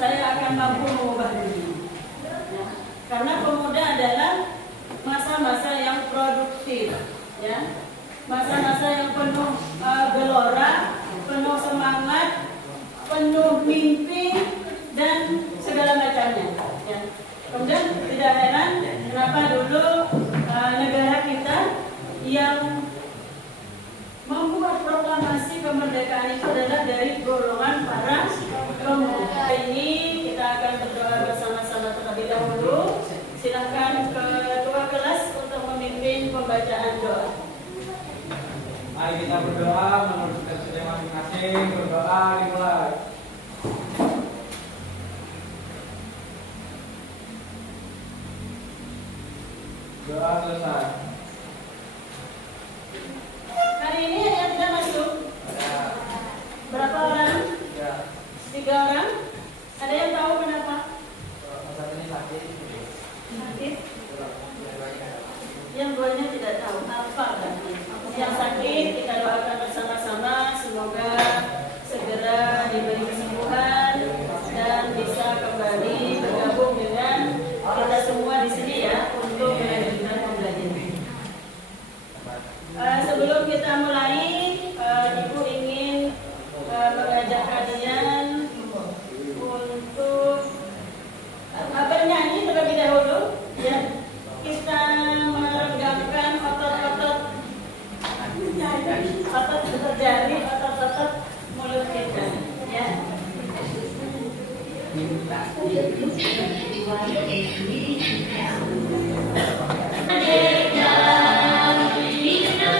saya akan mampu mengubah dunia. Ya. Karena pemuda adalah masa-masa yang produktif, ya, masa-masa yang penuh gelora, penuh semangat, penuh mimpi dan segala macamnya. Ya. Kemudian tidak heran kenapa dulu negara kita yang membuat proklamasi kemerdekaan itu adalah dari golongan para pemuda. Ini kita akan berdoa bersama-sama terlebih dahulu. Silakan ketua kelas untuk memimpin pembacaan doa. Mari kita berdoa menurut kita masing-masing. Berdoa dimulai. Doa selesai. Hari ini ada yang tidak masuk? Ada. Berapa orang? 3 orang. Ada yang tahu kenapa? Saat ini sakit. Sakit. Yang duanya tidak tahu apa kan? Yang sakit kita doakan bersama-sama semoga segera diberi kesembuhan dan bisa kembali bergabung dengan kita semua di sini ya untuk melanjutkan pembelajaran. Sebelum kita mulai, Ibu ingin mengajak kalian untuk bernyanyi terlebih dahulu, ya. Kita meregangkan otot-otot jari, otot-otot mulut kita, ya. Merdeka, Indonesia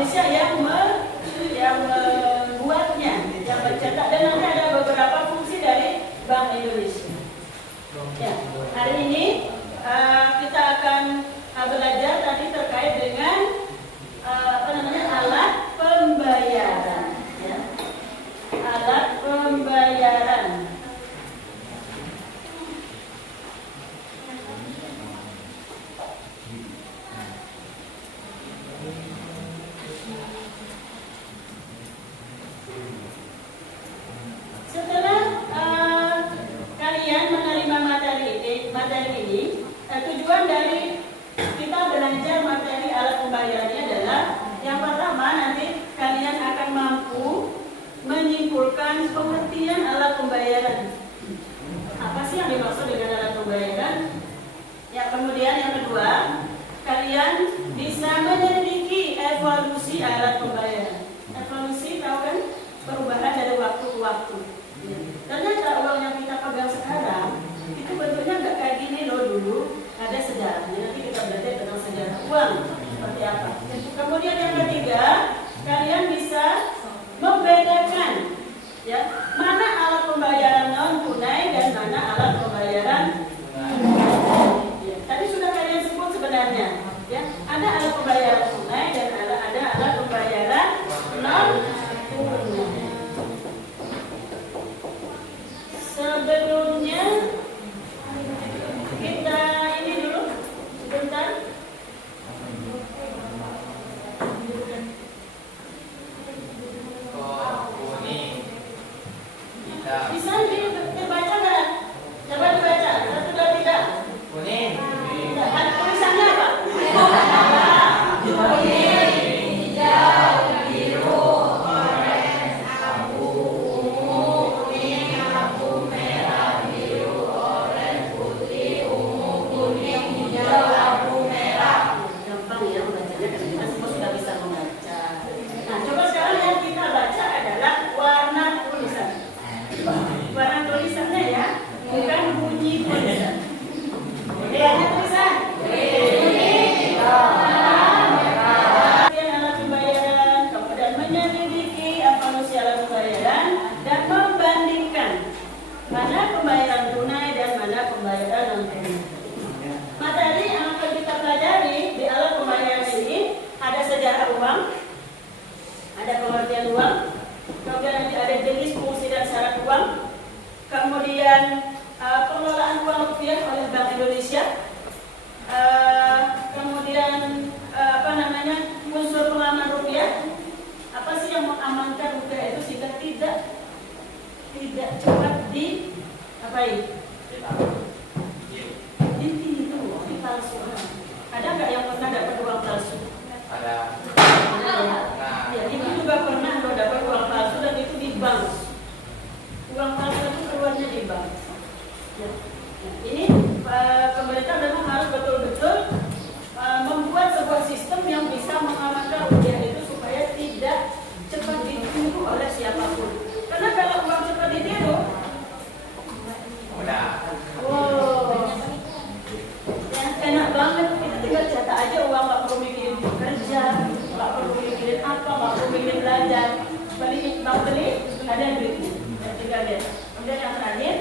Indonesia yang membuatnya, yang mencetak, dan nanti ada beberapa fungsi dari Bank Indonesia. Ya, hari ini kita akan belajar tadi terkait dengan alat pembayaran. Ya. Alat pembayaran. Setelah kalian menerima materi ini, tujuan dari kita belajar materi alat pembayarannya adalah yang pertama, nanti kalian akan mampu menyimpulkan pengertian alat pembayaran. Apa sih yang dimaksud dengan alat pembayaran? Ya, kemudian yang kedua, kalian bisa menyelidiki evolusi alat pembayaran. Evolusi, tahu kan? Perubahan dari waktu ke waktu. Ternyata uang yang kita pegang sekarang itu bentuknya nggak kayak gini loh dulu. Ada sejarahnya. Nanti kita belajar tentang sejarah uang seperti apa. Kemudian yang ketiga, kalian bisa membedakan ya mana alat pembayaran non tunai dan mana alat pembayaran tunai. Ya, tadi sudah kalian sebut sebenarnya. Ya, ada alat pembayaran tunai dan ada alat pembayaran non tunai. Sebelumnya kita ini dulu sebentar. Bisa dibaca nggak? Coba dibaca. 1, 2, 3. Kuning. Tulisannya apa? Kuning, hijau, biru, orange, abu, ungu, kuning, abu, merah, biru, orange, putih, ungu, kuning, hijau, abu, merah. Gampang ya membacanya karena kita semua sudah bisa membaca. Nah, coba sekarang yang kita baca adalah warna tulisan. Warna tulisannya ya, bukan bunyi tulisan. Lihatnya tulisan. Alat pembayaran, kemudian menyelidiki evolusi alat pembayaran dan membandingkan mana pembayaran tunai dan mana pembayaran non tunai. Materi yang akan kita pelajari di alat pembayaran ini ada sejarah uang, ada pengertian uang, kemudian nanti ada jenis, fungsi dan syarat uang, kemudian pengelolaan uang rupiah oleh Bank Indonesia, kemudian unsur pengaman rupiah, apa sih yang mengamankan rupiah itu sehingga tidak cepat dipalsukan. Ada nggak yang pernah dapat uang palsu? Ada. Ya, ibu juga pernah lo dapat uang palsu dan itu di bank. Uang palsu itu keluarnya di bank. Ya. Nah, ini pemerintah memang harus betul-betul membuat sebuah sistem yang bisa mengamankan rupiah itu supaya tidak cepat ditiru oleh siapapun. Karena kalau uang cepat ditiru, wow, yang enak banget, kita tinggal cetak aja uang, nggak perlu mikirin kerja, nggak perlu mikirin apa, nggak perlu mikirin belajar, beli, ada duitnya, ya, tinggal lihat. Kemudian yang terakhir,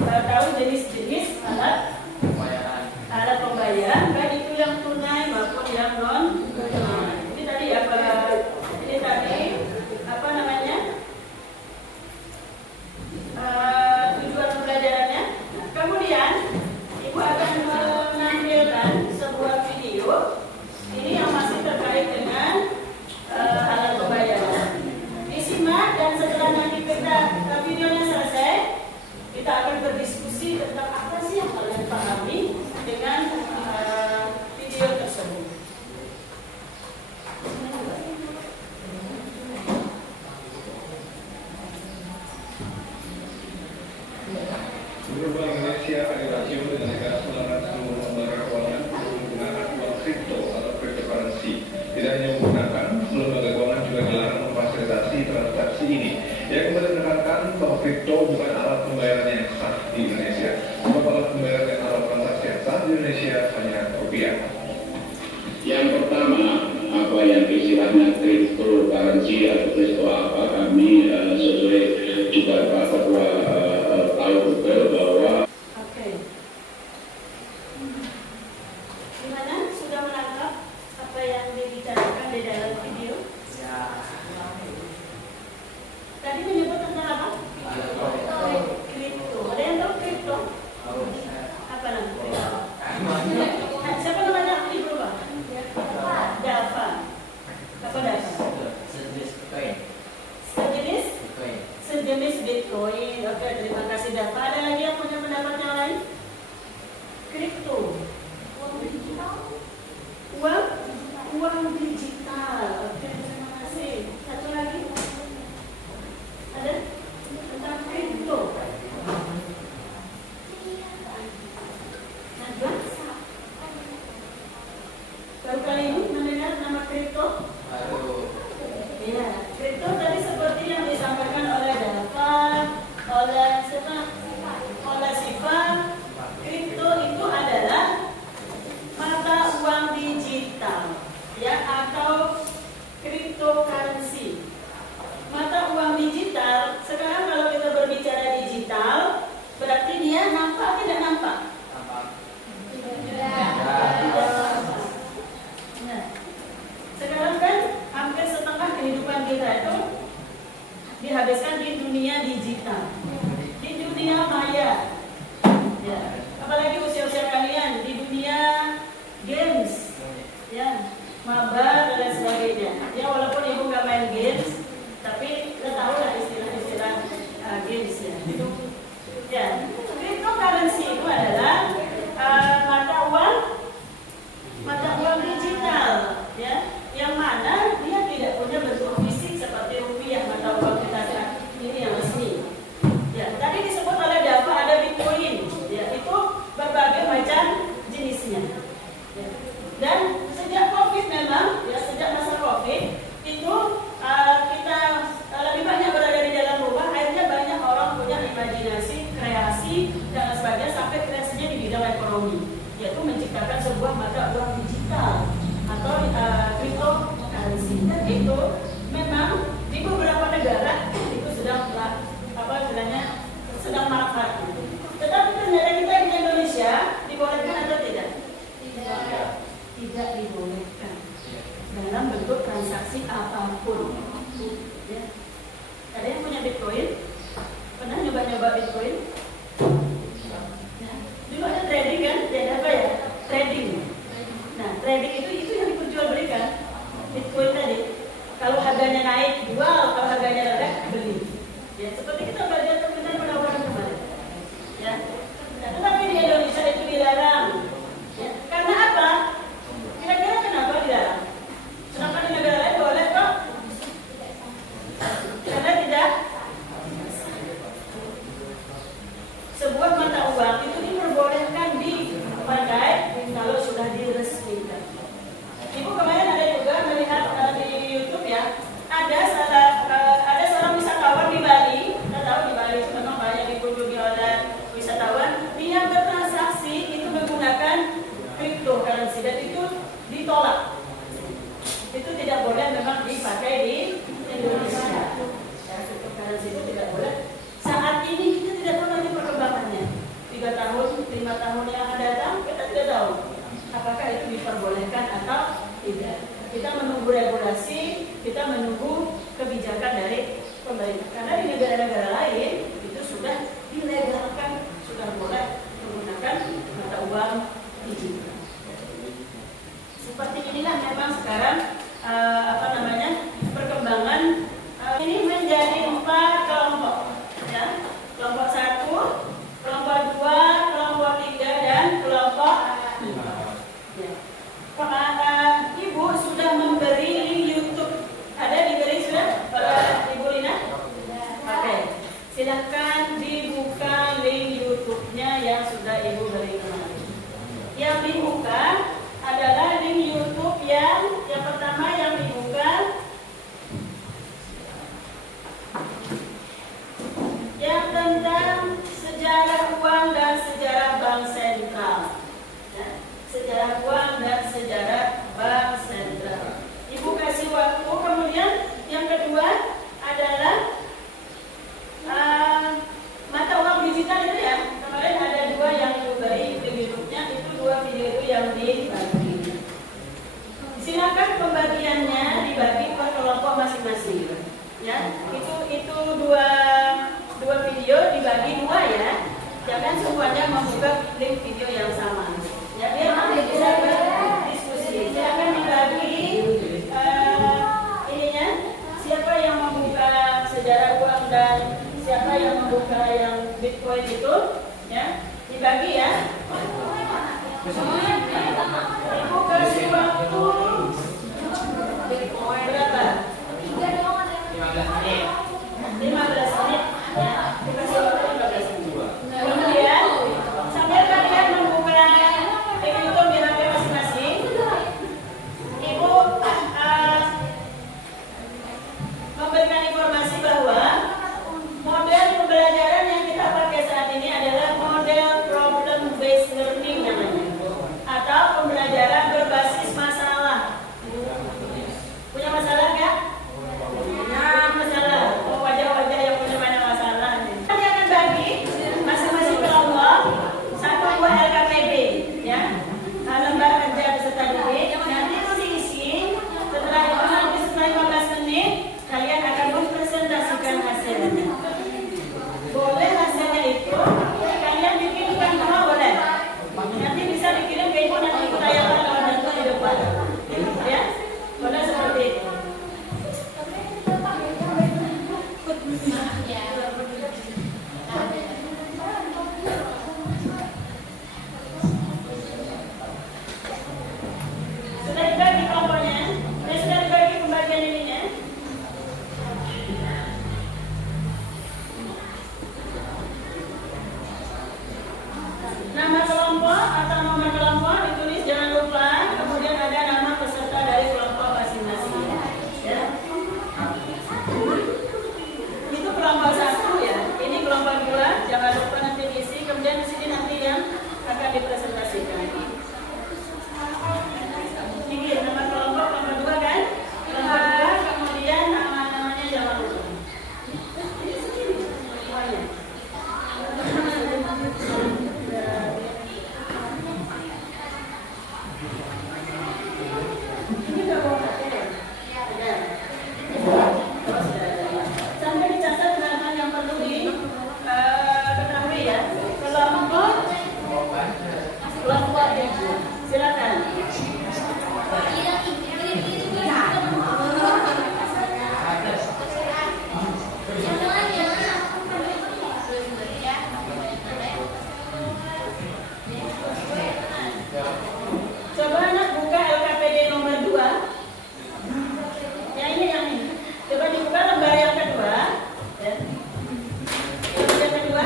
tahu jenis-jenis alat pembayaran, baik itu yang tunai maupun yang non tunai. Ini tadi tujuan pembelajarannya. Nah, kemudian ibu akan menampilkan sebuah video. Ini yang masih terkait dengan alat pembayaran. Disimak dan setelah nanti videonya selesai, kita akan berdiskusi tentang apa sih yang kalian pahami dengan video tersebut. Bank Indonesia akan dirasium dengan negara seluruh lembaga keuangan untuk menggunakan uang kripto atau cryptocurrency. Tidak hanya menggunakan, lembaga keuangan juga dilarang memfasilitasi transaksi ini. Ia kembali menekankan bahwa kripto bukan alat pembayaran yang sah di Indonesia. Sebab alat pembayaran dan alat transaksi yang sah di Indonesia hanya rupiah. Yang pertama, apa yang diisi istilahnya cryptocurrency atau kripto apa, kami sesuai juga Pak Ketua tahu betul bahwa. Oke. Gimana? Sudah menangkap apa yang dibicarakan di dalam video? Tadi menyebut tentang apa? Kripto. Ada yang tahu kripto? Apa namanya? Siapa namanya ahli berubah? Dava. Apa Dava? Sejenis Bitcoin. Oke, terima kasih Dava. Ada lagi yang punya pendapat yang lain? Kripto. Uang digital. Oke, terima kasih. Satu lagi. Ada tentang kripto. Baru kali ini mendengar nama kripto? Iya, kripto tadi seperti yang disampaikan oleh Dava, oleh Siva. Kripto itu adalah mata uang digital, ya, atau cryptocurrency. Mata uang digital. Sekarang kalau kita berbicara digital, berarti dia nampak tidak nampak? Nah, sekarang kan hampir setengah kehidupan kita itu dihabiskan di dunia digital, di dunia maya. Ya, apalagi usia-usia kalian di dunia games, ya, mabar dan sebagainya. Ya, walaupun ibu nggak main games, tapi kita tahu lah istilah-istilah games ya. Itu, ya, cryptocurrency itu adalah mata uang digital, ya, yang mana dia tidak punya bentuk fisik seperti rupiah, mata uang kita ini yang resmi. Ya, tadi disebut oleh Dava ada Bitcoin, ya, itu berbagai macam jenisnya. Ya. Dan sejak COVID memang, ya, sejak masa COVID itu kita lebih banyak berada di dalam rumah, akhirnya banyak orang punya imajinasi, kreasi dan sebagainya, sampai kreasinya di bidang ekonomi, yaitu menciptakan sebuah mata uang digital atau cryptocurrency. Dan itu memang di beberapa negara itu sedang marak. Tetapi ternyata kita di Indonesia dibolehkan atau tidak? Tidak dibolehkan dalam bentuk transaksi apapun. Ya. Ada yang punya Bitcoin? Pernah nyoba Bitcoin? Ya. Dulu ada trading kan? Ya, apa ya? Trading. Nah, trading itu yang diperjualbelikan. Bitcoin tadi. Kalau harganya naik, jual. Kalau harganya rendah, beli. Ya, seperti kita belajar tentang penawaran kemarin. Ya. Nah, tetapi di Indonesia itu dilarang. Ya. Karena apa? Kira-kira kenapa dilarang? Kenapa di negara lain boleh kok? Karena tidak. Sebuah mata uang itu diperbolehkan dipakai kalau sudah diresmikan. Ibu kemarin ada juga melihat di YouTube ya, ada seorang wisatawan di Bali. Kita tahu di Bali itu memang banyak dikunjungi oleh wisatawan. Dia bertransaksi itu menggunakan cryptocurrency dan itu ditolak. Itu tidak boleh memang dipakai di Indonesia. Ya, cryptocurrency itu tidak boleh. Saat ini kita tidak tahu lagi perkembangannya. 3 tahun, 5 tahun yang akan datang, kita tidak tahu apakah itu diperbolehkan atau tidak. Kita menunggu regulasi, kita menunggu kebijakan dari pemerintah. Karena di negara-negara lain itu sudah dilegalkan, sudah boleh menggunakan mata uang digital. Seperti inilah memang sekarang perkembangan ini menjadi 4 kelompok. Ya. Kelompok 1, kelompok 2, kelompok 3 dan kelompok 5. Ya. Ibu sudah memberi link YouTube. Ada diberi sudah oleh Ibu Lina? Oke. Silahkan dibuka link YouTube-nya yang sudah Ibu beri kemarin. Yang dibuka adalah link YouTube yang pertama yang dibuka yang tentang sejarah uang dan sejarah bank sentral. Ya, sejarah uang dan sejarah bank sentral. Ibu kasih waktu semuanya membuka link video yang sama. Ya, biar nanti bisa berdiskusi. Silakan dibagi ininya. Siapa yang membuka sejarah uang dan siapa yang membuka yang Bitcoin itu, ya, dibagi ya. Ibu kasih waktu berapa? 15 menit. 15 menit. Ya, dikasih waktu 15 menit. Kemudian sambil kalian membuka YouTube di HP masing-masing, Ibu memberikan informasi bahwa model pembelajaran yang kita pakai saat ini adalah model problem based learning namanya, atau pembelajaran berbasis masalah. Punya masalah nggak? Punya masalah. Oh, wajah-wajah yang punya banyak masalah. Kami akan bagi masing-masing kelompok 1 buah LKPD, ya, lembar kerja beserta didik. Nanti diisi. Setelah itu nanti setelah 15 menit kalian akan mempresentasikan hasilnya. Boleh hasilnya itu kalian bikinkan rumah boleh. Nanti bisa dikirim ke ibu, nanti ibu tayangkan lewat danto di depan. Ya, boleh seperti itu. Sudah dibagi kelompoknya? Sudah dibagi pembagian ininya? Nama kelompok atau nomor kelompok ditulis, jangan lupa. Kemudian ada nama peserta dari kelompok masing-masing. Ya. Itu kelompok 1 ya. Ini kelompok 2. Jangan lupa nanti diisi. Kemudian di sini nanti yang akan dipresentasikan. Ini nama kelompok 2 kan? Kelompok 2. Kemudian nama-namanya jangan lupa. Semuanya. Ini udah bawa HP ya? Ada. Oh, sudah ada. Sampai dicatat hal-hal yang perlu diketahui ya. Kelompok ibu. Silakan. Coba anak buka LKPD nomor 2. Yang ini. Coba dibuka lembar yang kedua. Ya. Lembar yang kedua.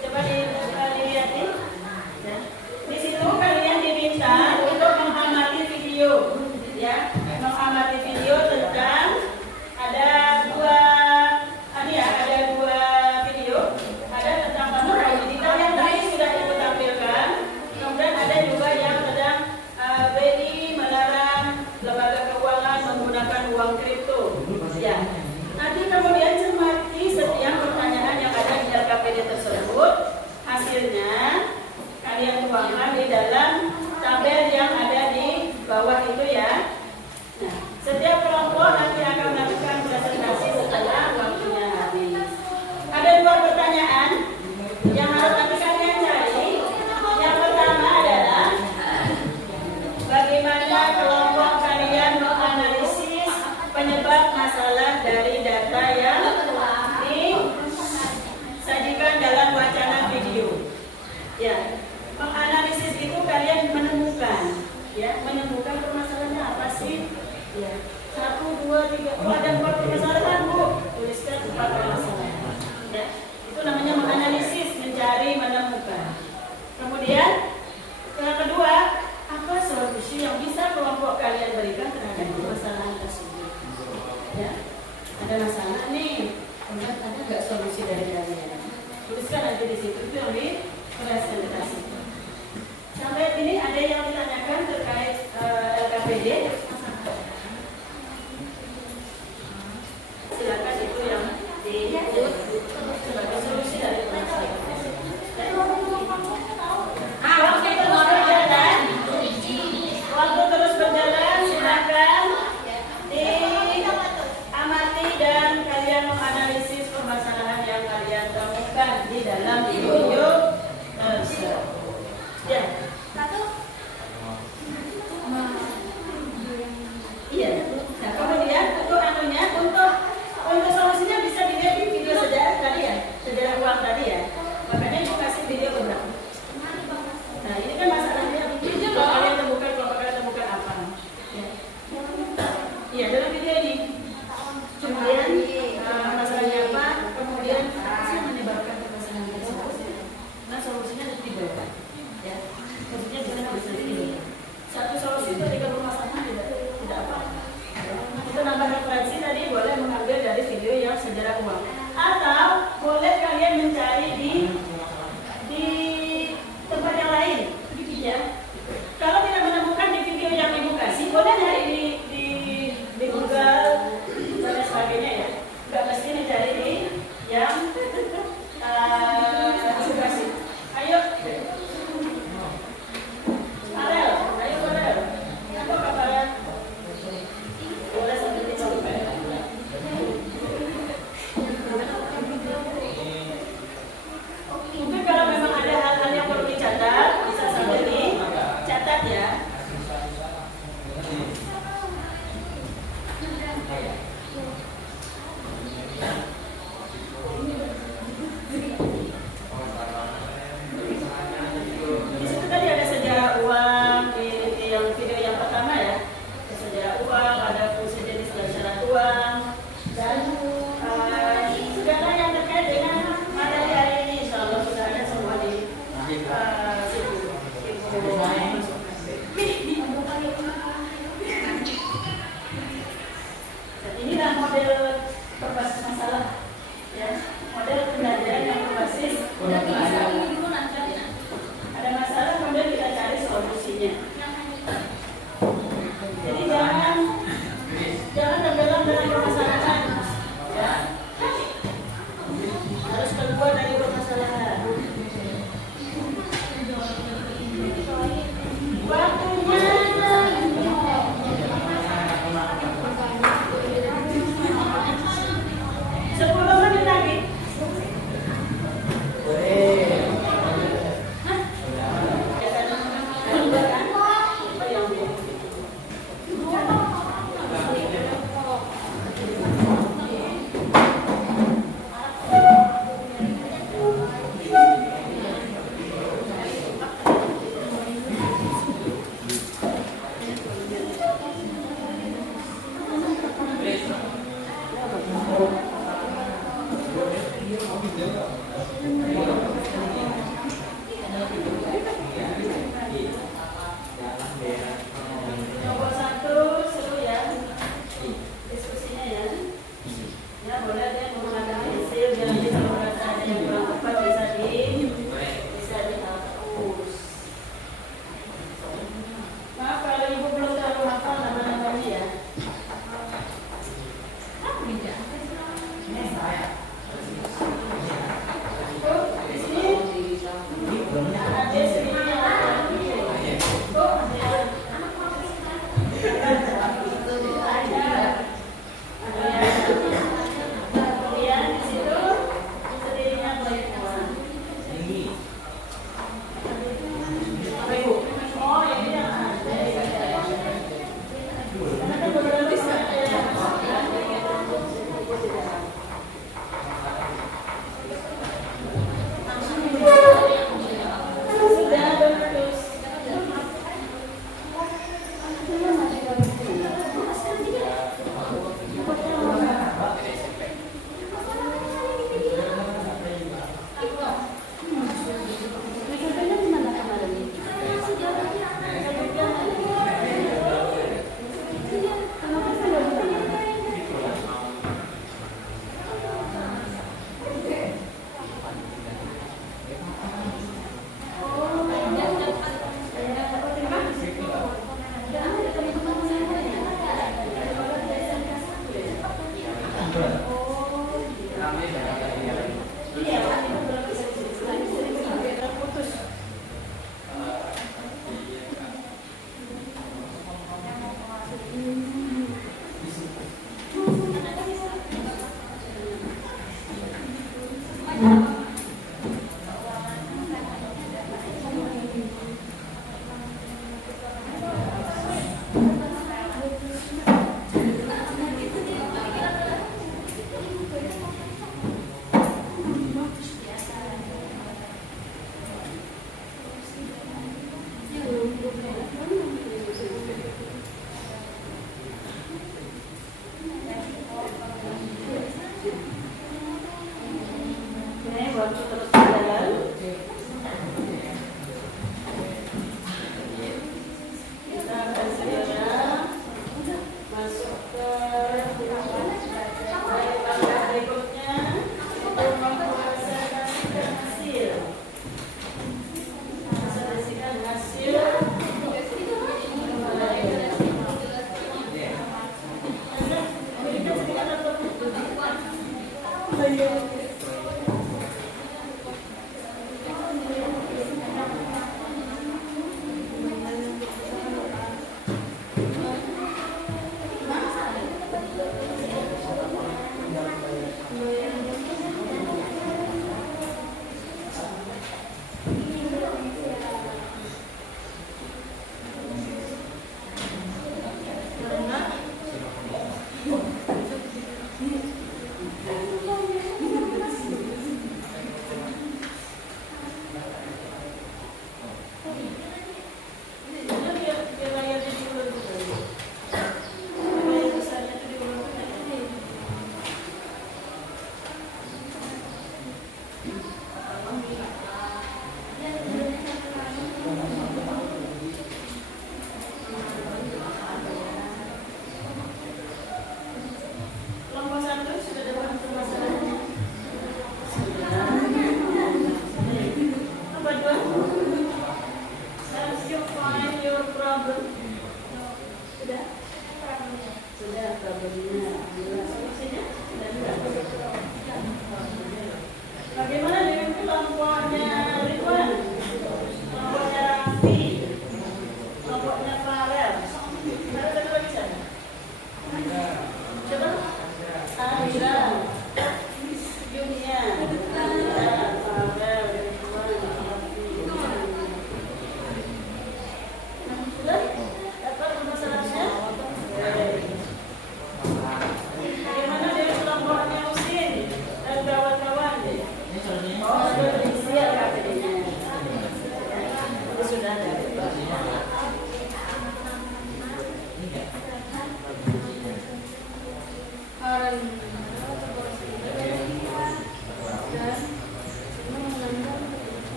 Coba dilihatin. Ya. Di situ kalian diminta untuk mengamati video. Ya, mengamati video tentang ada dua video. Ada tentang masalah digital yang tadi sudah ibu tampilkan. Kemudian ada juga yang tentang BI melarang lembaga keuangan menggunakan uang kripto. Ya. Nanti kemudian cermati setiap pertanyaan yang ada di LKPD tersebut. Hasilnya kalian tuangkan di dalam tabel yang ada di bawah itu ya. Nah, setiap kelompok nanti akan melakukan presentasi setelah waktunya habis. Ada 2 pertanyaan yang harus nanti kalian cari. Yang pertama adalah bagaimana kelompok kalian menganalisis penyebab masalah dari data yang disajikan dalam wacana video. Ya, menganalisis itu kalian menemukan permasalahannya apa sih? Ya, 1, 2, 3. Oh, ada 4 permasalahan Bu. Tuliskan 4 permasalahan. Ya, itu namanya menganalisis, mencari, menemukan. Kemudian yang kedua, apa solusi yang bisa kelompok kalian berikan terhadap permasalahan tersebut? Ya, ada masalah nih. Kemudian ada nggak solusi dari kalian? Tuliskan aja di situ, itu yang dipresentasikan. Sampai ini ada yang ditanyakan terkait LKPD. Silakan itu yang sebagai solusi dari permasalahan. Waktu terus berjalan, silakan diamati dan kalian menganalisis permasalahan yang kalian temukan di dalam video Nomor 1 seru ya diskusinya ya. Ya boleh deh menggunakan pensil biar bisa merasa ada yang kurang tepat bisa dihapus. Maaf kalau ibu belum terlalu hafal nama-namanya ya. Di sini ada sini kemudian di situ sendirinya perempuan. Oh ini yang ada. Karena beberapa ada yang sudah bagus. Waktu terus berjalan. Kita akan segera masuk ke langkah berikutnya untuk mempresentasikan hasil. Presentasikan hasil.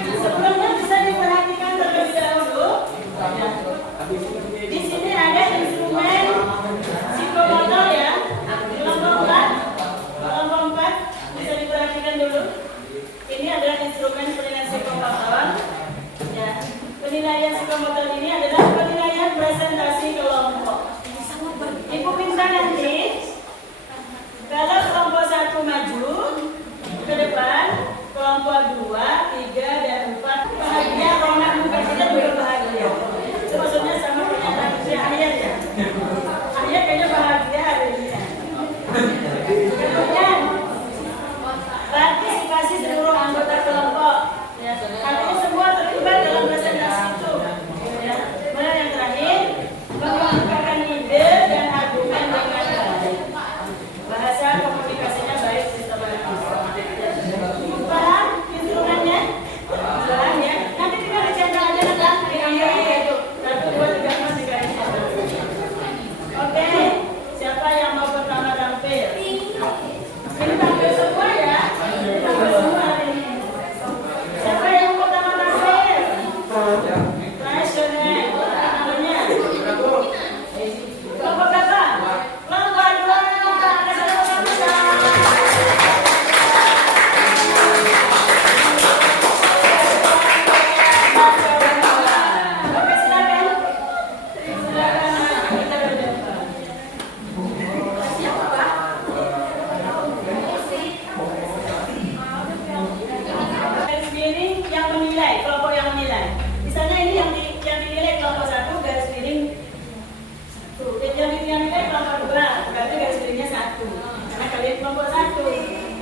Sebelumnya bisa diperhatikan terlebih dahulu. Ya. Di sini ada instrumen psikomotor ya. Kelompok 4 bisa diperhatikan dulu. Ini adalah instrumen penilaian psikomotor. Ya. Penilaian psikomotor ini adalah penilaian presentasi kelompok. Ibu minta nanti kalau kelompok 1 maju ke depan, kelompok 2, 3, dan 4 bahagia, ronak muka kita juga bahagia. Itu maksudnya sama pernyataan si ayat ya. Ayat kayaknya bahagia hari ini. Kemudian partisipasi seluruh anggota kelompok. Ya. Artinya semua terlibat dalam presentasi itu. Ya. Kemudian yang terakhir, mengungkapkan ide dan argumen dengan baik. Bahasa komunikasinya baik, sistematis. Paham instrumennya? Paham ya? Nanti tinggal dicetak aja nanti di akhirnya itu. 1, 2, 3, 4, 5, 6. Oke, siapa yang mau pertama tampil? Ini tampil semua ya? Tampil semua hari ini. Siapa yang mau pertama tampil? Rasional. Namanya? Kelompok berapa? Kelompok 2. Kasih tepuk tangan. Oke, silakan. Silakan. Kita berjumpa. Garis miring yang menilai, kelompok yang menilai. Misalnya ini yang dinilai kelompok 1, garis miring 1. Yang dinilai kelompok 2, berarti garis miringnya 1. Karena kalian kelompok 1.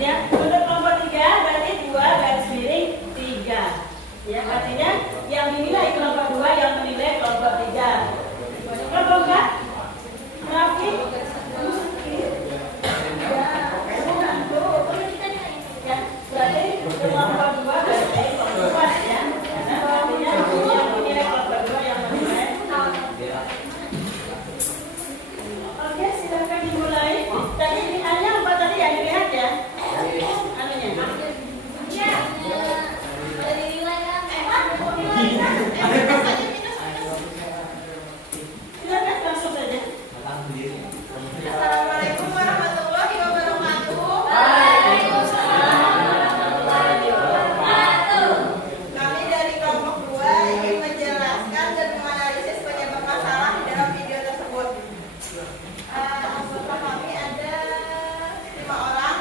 Ya, untuk kelompok 3 berarti 2 garis miring 3. Ya, artinya yang dinilai kelompok 2, yang menilai kelompok 3. Kelompok 4, Raffi, ya, berarti kelompok 2 berarti kelompok 4 ya. Karena artinya yang menilai kelompok 2 yang menilai. Oke, silakan dimulai. Tadi ini hanya 4 tadi ya dilihat ya. Anunya. Dari nilai kan? Silakan langsung saja. Assalamualaikum warahmatullahi wabarakatuh. Kami dari kelompok 2 ingin menjelaskan dan menganalisis penyebab masalah di dalam video tersebut. Anggota kami ada 5 orang,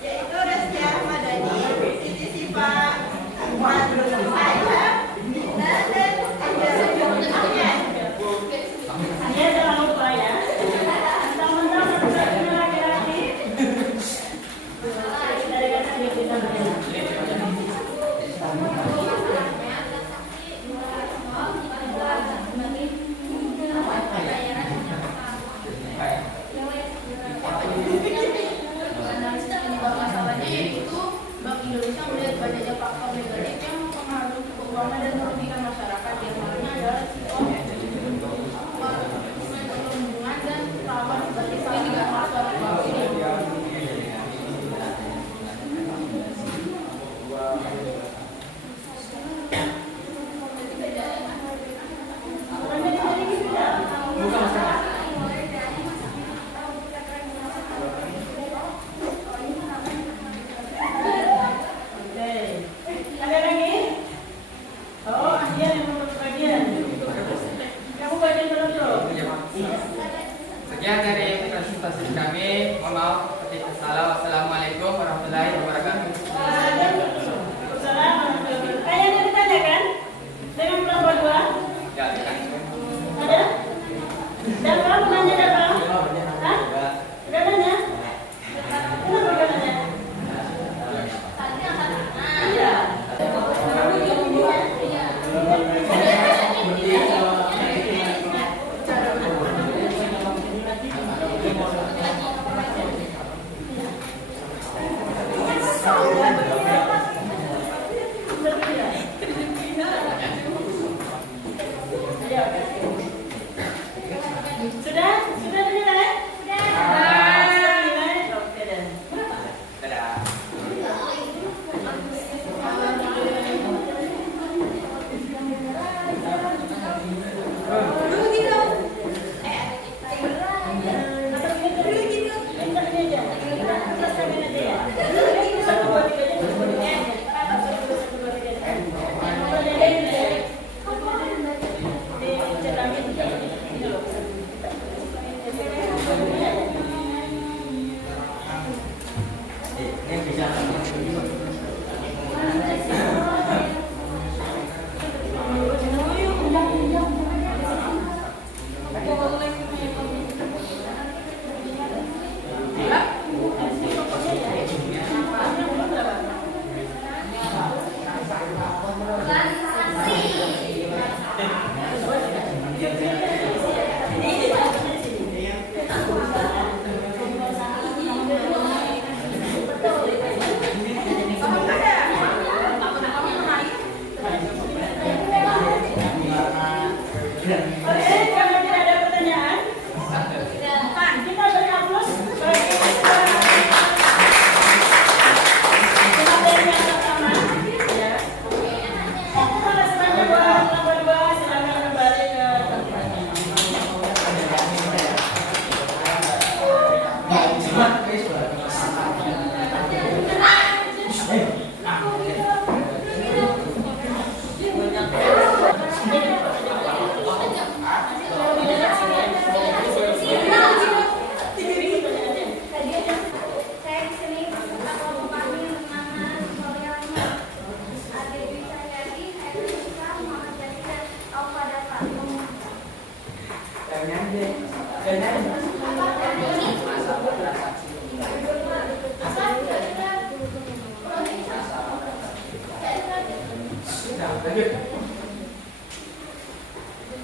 yaitu Restia Ahmadani, Siti Siva, Ayla, Dina, dan Angel. Dia jangan lupa ya. Mentang-mentang satu-satunya laki-laki. Dari kata dia bisa banyak. Analisis penyebab masalahnya yaitu Bank Indonesia melihat banyaknya faktor negatif yang mempengaruhi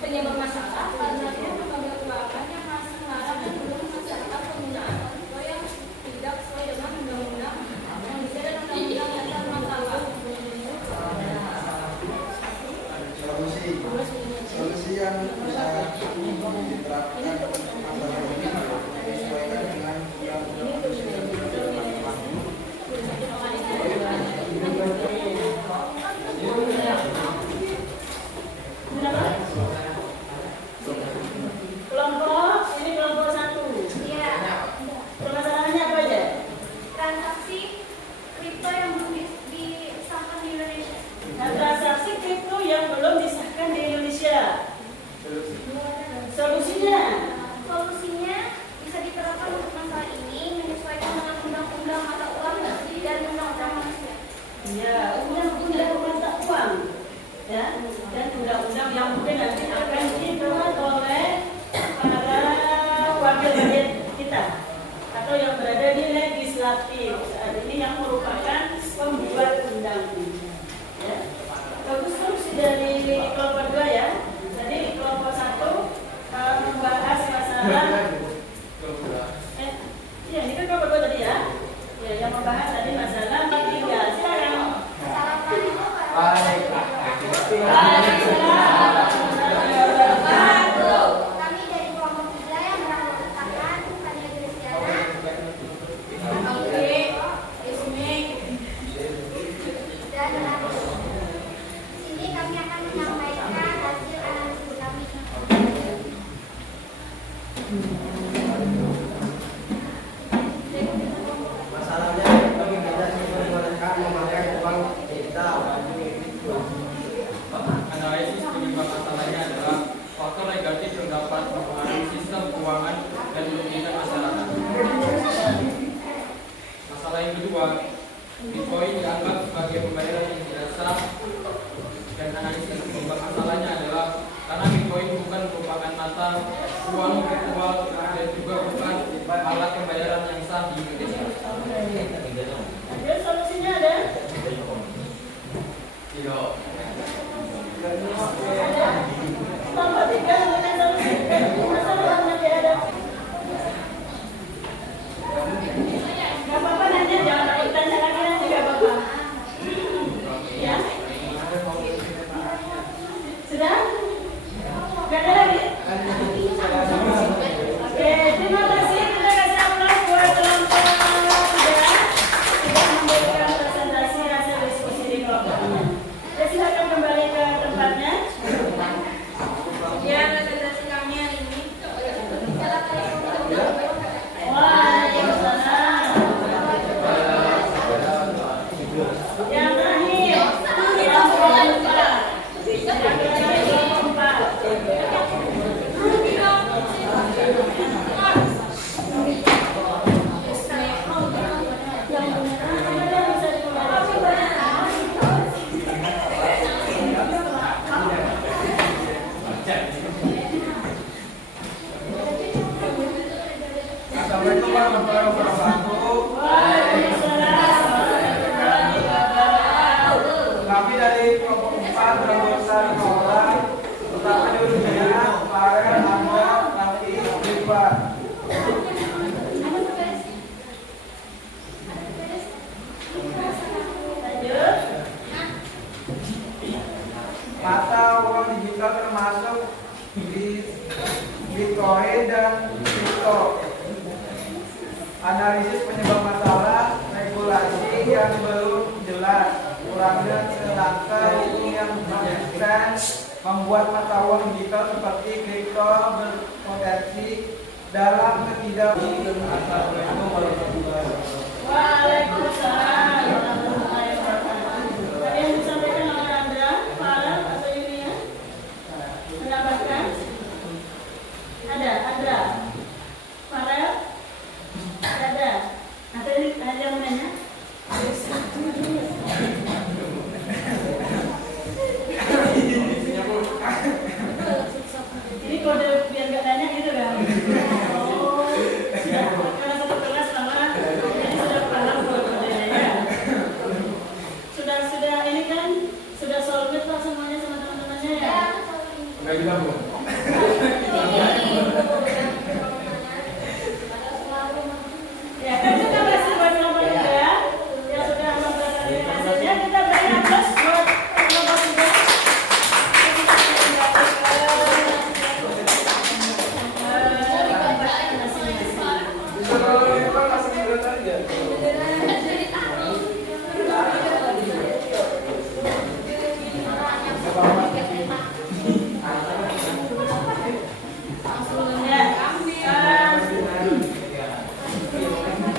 Penyebab masalah karena pengambil keuangan yang masih melarang dan belum melaksanakan penggunaan konto yang tidak sesuai dengan undang-undang manusia dan undang-undang dasar mahkamah. Solusi yang bisa diterapkan masalah ini menyesuaikan dengan undang-undang manusia dan Kelompok ini kelompok 1. Iya. Permasalahannya apa aja? Transaksi kripto yang belum disahkan di Indonesia. Nah, transaksi kripto yang belum disahkan di Indonesia. Solusinya? Solusinya bisa diterapkan untuk masalah ini menyesuaikan dengan undang-undang mata uang dan undang-undang manusia. Ya, undang-undang mata uang. Ya, dan undang-undang yang mungkin nanti akan dibahas oleh para wakil rakyat kita atau yang berada di legislatif saat ini yang merupakan pembuat undang-undang. Ya. Bagus solusi dari kelompok 2 ya. Jadi kelompok 1 membahas masalah. Iya, ini kan kelompok 2 tadi ya. Ya, yang membahas tadi masalah mitigasi. Kami dari kelompok 3 yang beranggotakan Tania Graciana, dan Nabi. Di sini kami akan menyampaikan hasil analisis kami. masalahnya kami tidak memperbolehkan memakai uang digital. Analisis penyebab masalahnya adalah faktor negatif yang dapat mempengaruhi sistem keuangan dan merugikan masyarakat. Masalah yang kedua, Bitcoin dianggap sebagai pembayaran yang tidak sah, dan analisis penyebab masalahnya adalah karena Bitcoin bukan merupakan mata uang virtual dan juga bukan alat pembayaran yang sah di Indonesia. Ada solusinya ada? Kelompok 3 dengan solusi. Masalah nanti ada. Gak apa-apa nanti jangan takut tanya lagi nanti gak apa-apa. Ya. Sudah? Gak ada lagi? Oke, terima kasih. Kita kasih aplaus buat kelompok 3 sudah memberikan presentasi hasil diskusi di kelompoknya. Ya, silakan kembali ke tempatnya. Ya, presentasi kami hari ini. Waalaikumsalam. Yang terakhir, kelompok 4. Yang terakhir kelompok 4. Assalamualaikum warahmatullahi wabarakatuh. Kami dari kelompok 4 beranggota 5 orang. Pertama diurusannya Farel, Anda, Nanti, Rifa. Mata uang digital termasuk Bitcoin dan kripto. Analisis penyebab masalah, regulasi yang belum jelas, kurangnya kerangka hukum yang konsisten, membuat mata uang digital seperti kripto berpotensi dalam Assalamualaikum warahmatullahi wabarakatuh. Waalaikumsalam warahmatullahi wabarakatuh. Tadi yang disampaikan oleh Andra, Farel atau Yulia? Menambahkan? Ada, Andra? Farel? Ada. Ada yang menanya? Ini kode biar gak tanya gitu kan? Enggak juga, Bu. Ya, kan kita masih buat kelompok 3 yang sudah mempelajari hasilnya. Kita beri aplaus buat kelompok 3. Bisa kalau itu masih muda aja.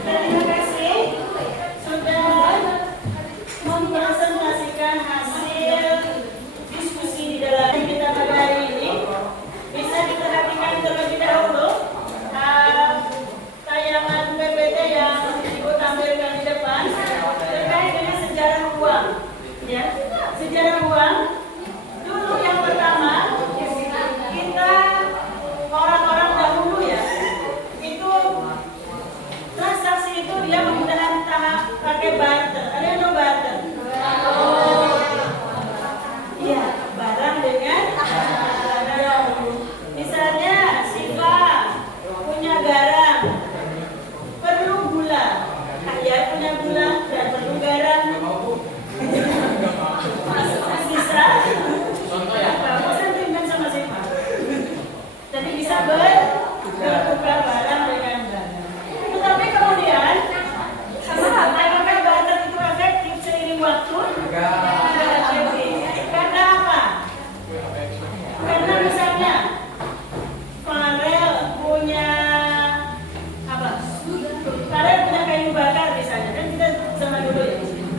Terima kasih sudah mempresentasikan hasil diskusi di dalam kita pada hari ini. Bisa diperhatikan terlebih dahulu tayangan PPT yang Ibu tampilkan di depan terkait dengan sejarah uang. Ya, sejarah uang. Dulu yang pertama kita orang-orang dahulu ya itu transaksi itu dia menggunakan tahap pakai barter. Ada yang tahu barter? Iya, barang dengan barang. Misalnya Siva punya garam, perlu gula. Ayah punya gula dan perlu garam. Bisa? Contoh ya. Kamu sentimen sama Siva. Jadi bisa bertukar barang dengan barang. Tetapi kemudian, apakah barter itu efektif seiring waktu? Tidak efektif. Karena apa? Karena misalnya Farel punya apa? Farel punya kayu bakar misalnya, kan kita zaman dulu ya.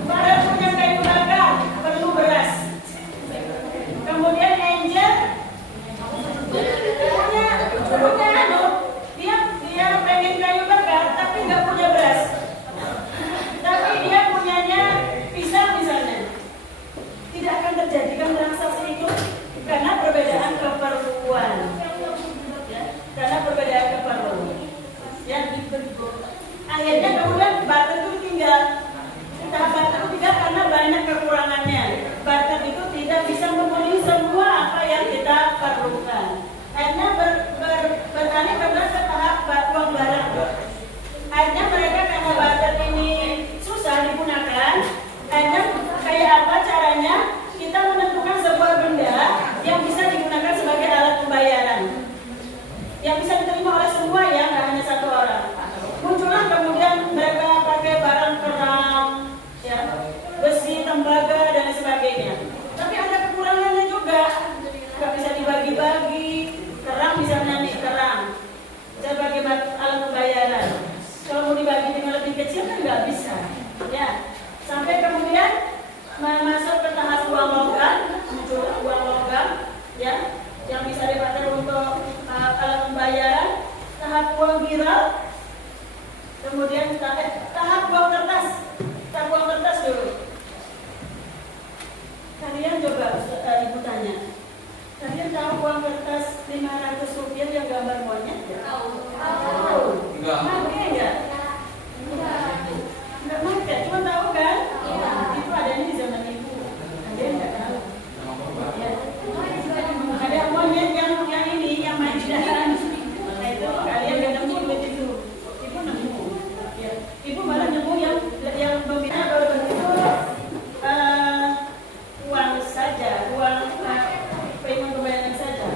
Farel punya kayu bakar, perlu beras. Kemudian Angel dia pengen kayu bakar tapi nggak punya beras, tapi dia punyanya pisang misalnya. Tidak akan terjadikan transaksi itu karena perbedaan keperluan, ya, karena perbedaan keperluan. Ya, akhirnya kemudian barter itu tinggal. Tahap barter itu tidak karena banyak kekurangannya. Barter itu tidak bisa memenuhi semua apa yang kita perlukan. Akhirnya beralih ke tahap uang barang. Akhirnya mereka karena barter ini susah digunakan. Akhirnya kayak apa caranya? Kita menentukan sebuah benda yang bisa digunakan sebagai alat pembayaran, yang bisa diterima oleh semua ya, nggak hanya satu orang. Muncullah kemudian mereka pakai barang kerang, ya, besi, tembaga dan sebagainya. Tapi ada kekurangannya juga, nggak bisa dibagi-bagi. Kerang misalnya nih, kerang sebagai alat pembayaran. Kalau mau dibagi dengan lebih kecil kan nggak bisa, ya. Sampai kemudian masuk ke tahap uang logam, muncul uang logam, ya, yang bisa dipakai untuk alat pembayaran. Tahap uang viral, kemudian tahap uang kertas. Tahap uang kertas dulu. Kalian coba ibu tanya, kalian tahu uang kertas 500 rupiah yang gambar monyet? Tahu. Enggak. Pakai enggak? Enggak pakai, cuma tahu kan? Itu adanya di zaman ibu. Ada yang enggak tahu? Ya. Ada monyet yang ini, yang main dahan. Nah itu kalian nggak nemu duit itu. Ibu nemu. Ya. Ibu malah nemu yang pembina berbentuk uang saja, uang payment pembayaran saja.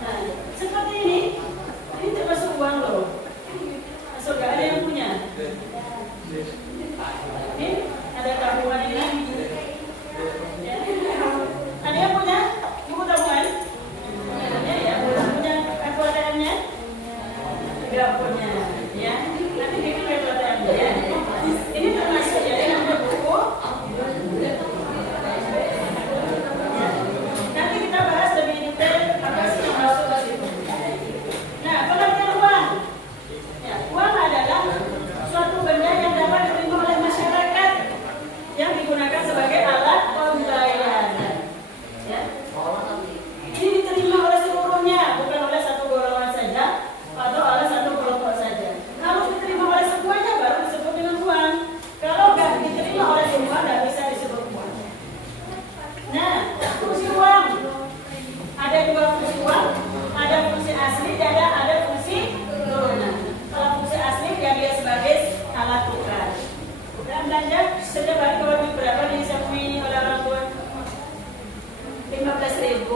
Nah, seperti ini termasuk uang loh. Masuk nggak ada asli dia ada fungsi turunan. Kalau fungsi asli dia sebagai alat tukar. Dan belanja setiap hari kalau duit berapa disemui oleh orang tua? 15.000,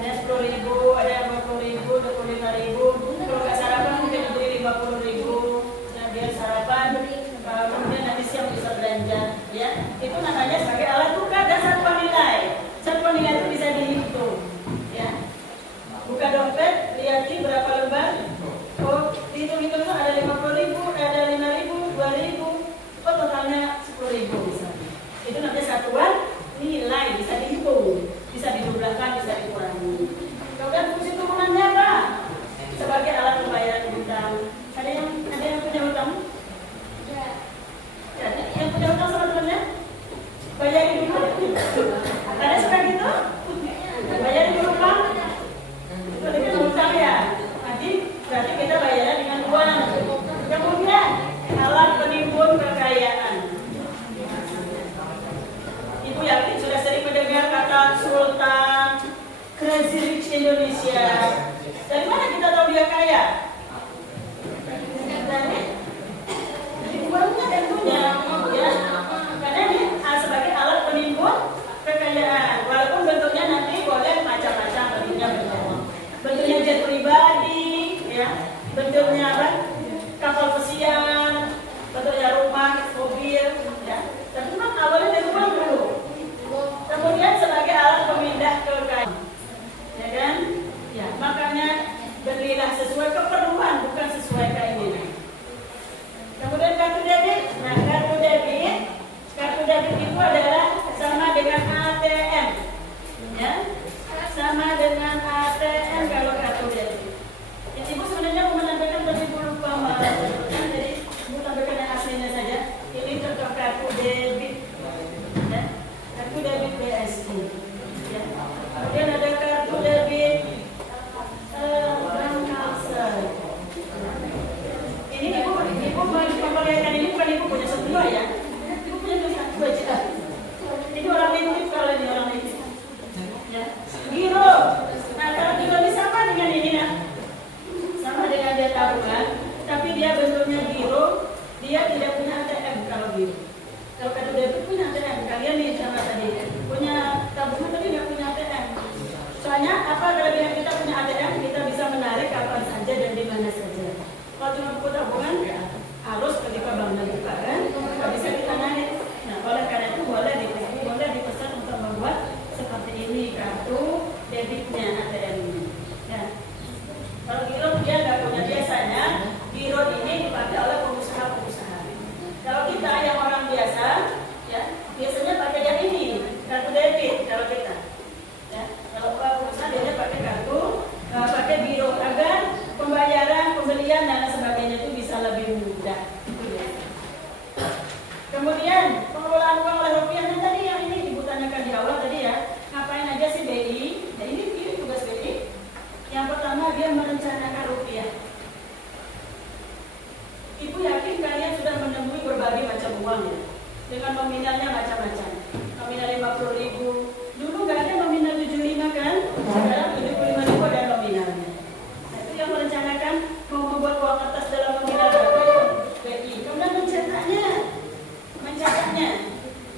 ada 10.000, ada 40.000, 25.000. Kalau nggak sarapan mungkin beli 50.000. Nah, biar sarapan, kemudian nanti siang bisa belanja. Ya, itu namanya sebagai alat tukar dan satuan nilai. Satuan nilai itu bisa dihitung. Ya, buka dompet, lihat berapa lembar. Oh, hitung-hitung itu ada 50.000, ada 5.000, 2.000. Oh, totalnya 10.000 misalnya. Itu namanya satuan nilai, bisa dihitung, bisa dijumlahkan, bisa dikurangi. Kemudian fungsi turunannya apa? Sebagai alat pembayaran hutang. Ada yang punya hutang? Ya, yang punya hutang sama temannya? Bayarin dulu. Ada suka gitu? Bayarin dulu Pak. Itu dengan hutang ya. Nanti berarti kita bayarnya dengan uang. Kemudian alat penimbun kekayaan. Ibu yakin sudah sering mendengar kata Sultan, Crazy Rich Indonesia. Dari mana kita tahu dia kaya? Dari uangnya tentunya, ya. Karena ini sebagai alat penimbun kekayaan. Walaupun bentuknya nanti boleh macam-macam bentuknya. Bentuknya jet pribadi, ya. Bentuknya apa? Kapal pesiar, bentuknya rumah, mobil, ya. Tapi memang awalnya dari uang dulu. Kemudian sebagai alat pemindah kekayaan, ya kan? Ya, makanya belilah sesuai keperluan, bukan sesuai keinginan. Kemudian kartu debit. Nah, kartu debit itu adalah sama dengan ATM, ya, sama dengan ATM kalau kartu debit. Ya, ibu sebenarnya mau menampilkan tapi ibu lupa jadi ibu tampilkan yang aslinya saja. Ini contoh kartu debit, ya, kartu debit BSI. Ya. Kemudian ada kartu debit Bank Kalsel. Ini ibu memperlihatkan ini bukan ibu punya semua ya. Ibu punya tulisan 2 juta. Ini orang negatif kalau ini orang negatif. Ya. Giro. Nah, kalau giro ini sama dengan ini nah. Sama dengan dia tabungan, tapi dia bentuknya giro, dia tidak punya ATM kalau giro. Kalau kartu debit punya ATM, kalian nih sama tadi punya tabungan tapi nggak punya ATM. Soalnya apa kelebihan kita punya ATM? Kita bisa menarik kapan saja dan di mana saja. Kalau cuma buku tabungan, harus ketika banknya buka kan, nggak bisa kita narik. Nah, oleh karena itu boleh dipesan untuk membuat seperti ini kartu debitnya ATM ini. Ya. Kalau giro dia nggak punya, biasanya giro ini dipakai oleh pengusaha-pengusaha. Kalau kita yang orang biasa, ya biasanya pakai yang ini kartu debit kalau kita. Ya, kalau pengusaha dia pakai kartu, pakai giro agar pembayaran, pembelian dan sebagainya itu bisa lebih mudah. Kemudian pengelolaan uang oleh rupiah tadi yang ini ibu tanyakan di awal tadi ya, ngapain aja sih BI? Nah ini tugas BI. Yang pertama dia merencanakan rupiah. Ibu yakin kalian sudah menemui berbagai macam uang ya, dengan nominalnya macam-macam. Nominal 50.000, dulu nggak ada nominal 75 kan? Sekarang 75.000 ada nominalnya. Nah, itu yang merencanakan mau membuat uang kertas dalam nominal berapa ya? BI. Kemudian mencetaknya,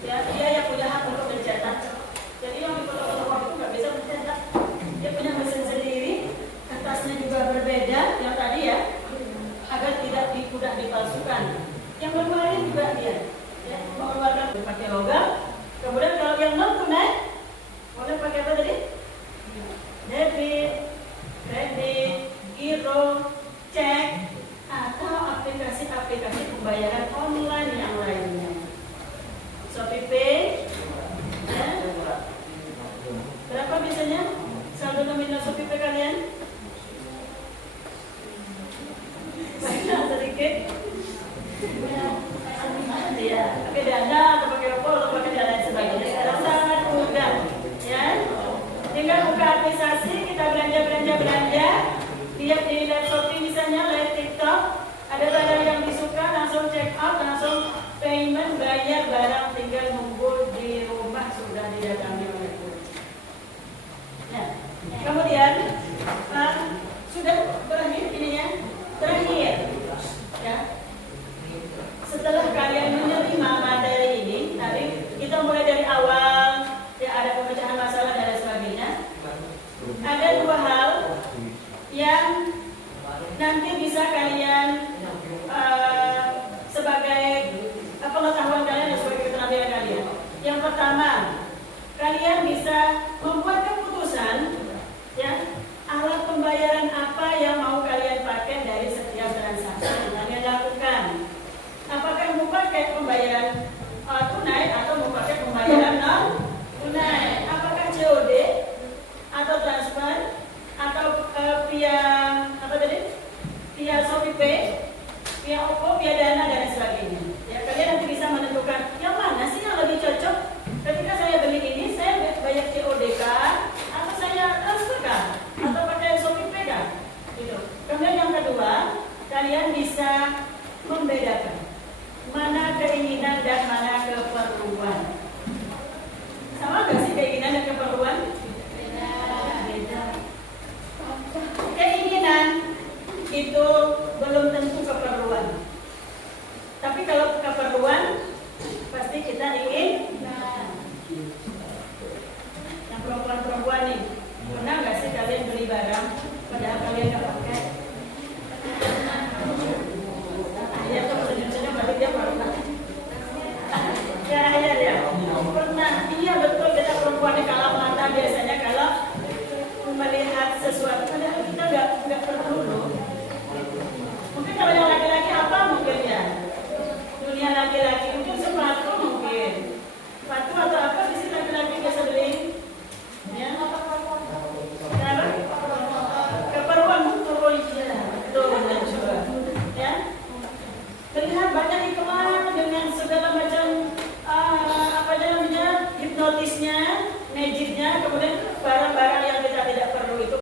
ya dia yang punya hak untuk mencetak. Jadi yang di foto-foto itu nggak bisa mencetak. Dia punya mesin sendiri, kertasnya juga berbeda yang tadi ya, agar tidak mudah dipalsukan. Yang mengeluarkan juga dia, ya, mengeluarkan pakai logam. Kemudian kalau yang non tunai, boleh pakai apa tadi? Debit, kredit, giro, cek, atau aplikasi-aplikasi pembayaran online yang lainnya. ShopeePay, ya. Berapa biasanya saldo nominal ShopeePay kalian? Banyak sedikit. Ya, pakai dana atau pakai apa atau pakai dana dan sebagainya. Sekarang sangat mudah, ya. Tinggal buka aplikasi, kita belanja, lihat di live Shopee misalnya, live TikTok, ada barang yang disuka, langsung check out, langsung payment, bayar barang, tinggal nunggu di rumah sudah didatangi oleh guru. Nah, kemudian bisa membuat keputusan, ya, alat pembayaran apa yang mau kalian pakai dari setiap transaksi yang kalian lakukan. Apakah mau pakai pembayaran tunai atau mau pakai pembayaran non tunai? Apakah COD atau transfer atau via apa tadi? Via ShopeePay, via OVO, via Dana dan sebagainya. Ya, kalian nanti bisa menentukan yang mana sih yang lebih cocok. Ketika saya beli ini, saya bayar COD kah? Atau saya transfer kah? Atau pakai ShopeePay kah? Gitu. Kemudian yang kedua, kalian bisa membedakan mana keinginan dan mana keperluan. Sama nggak sih keinginan dan keperluan? Beda. Keinginan itu belum tentu keperluan. Tapi kalau keperluan pasti kita ingin. Yang perempuan-perempuan nih, pernah nggak sih kalian beli barang padahal kalian nggak pakai? Ya tuh senyum-senyum berarti dia pernah. Ya. Pernah. Iya betul, kita perempuan di kalah mata biasa